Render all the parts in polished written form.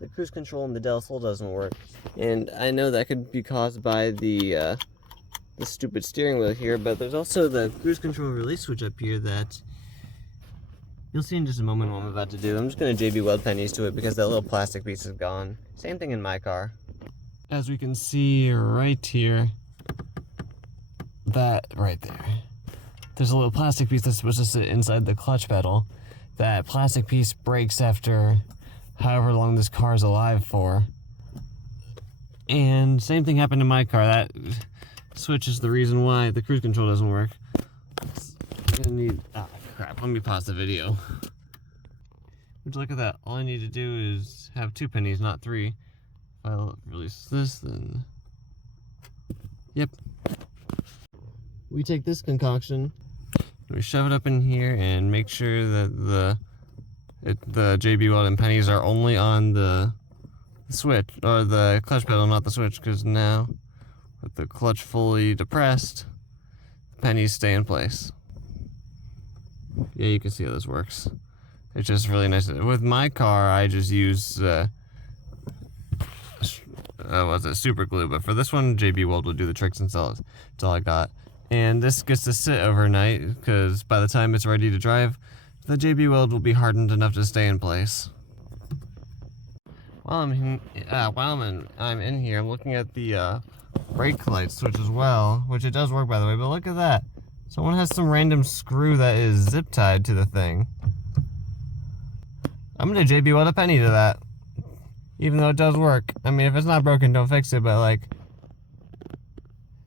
the cruise control in the Del Sol doesn't work. And I know that could be caused by the stupid steering wheel here, but there's also the cruise control release switch up here that you'll see in just a moment what I'm about to do. I'm just going to JB weld pennies to it because that little plastic piece is gone. Same thing in my car. As we can see right here, that right there, there's a little plastic piece that's supposed to sit inside the clutch pedal. That plastic piece breaks after however long this car is alive for. And same thing happened to my car. That switch is the reason why the cruise control doesn't work. Oh crap, let me pause the video. Would you look at that? All I need to do is have 2 pennies, not 3. If I release this, then... Yep. We take this concoction, we shove it up in here and make sure that the JB weld and pennies are only on the switch, or the clutch pedal, not the switch, because now with the clutch fully depressed, the pennies stay in place. Yeah, you can see how this works. It's just really nice. With my car, I just use super glue, but for this one, JB Weld will do the tricks and sell it. That's all I got. And this gets to sit overnight, because by the time it's ready to drive, the JB Weld will be hardened enough to stay in place. While I'm in here, I'm looking at the brake light switch as well, which it does work, by the way, but look at that. Someone has some random screw that is zip tied to the thing. I'm gonna JB weld a penny to that, even though it does work. I mean, if it's not broken, don't fix it, but like,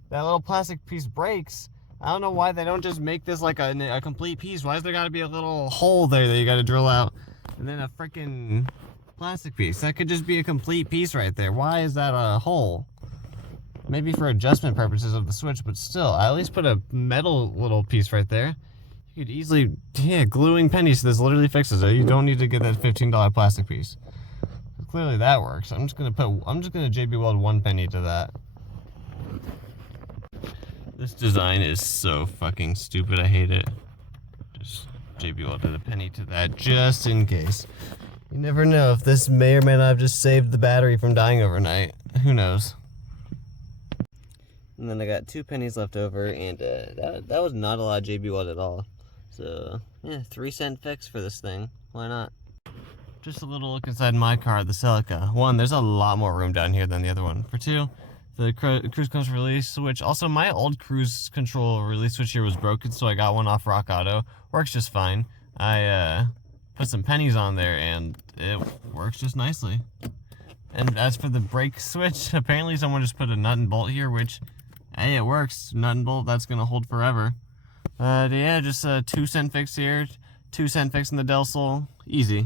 that little plastic piece breaks. I don't know why they don't just make this like a complete piece. Why is there gotta be a little hole there that you gotta drill out? And then a freaking plastic piece. That could just be a complete piece right there. Why is that a hole? Maybe for adjustment purposes of the switch, but still, I at least put a metal little piece right there. You could easily, gluing pennies to this literally fixes it. You don't need to get that $15 plastic piece. Clearly that works. I'm just gonna JB weld 1 penny to that. This design is so fucking stupid, I hate it. Just JB welded a penny to that just in case. You never know if this may or may not have just saved the battery from dying overnight. Who knows? And then I got 2 pennies left over, and that was not a lot of JB weld at all. So, yeah, 3-cent fix for this thing. Why not? Just a little look inside my car, the Celica. 1, there's a lot more room down here than the other one. For 2, the cruise control release switch. Also, my old cruise control release switch here was broken, so I got one off Rock Auto. Works just fine. I put some pennies on there, and it works just nicely. And as for the brake switch, apparently someone just put a nut and bolt here, which, hey, it works. Nut and bolt, that's gonna hold forever. Yeah, just a 2-cent fix here, 2-cent fix in the Del Sol. Easy.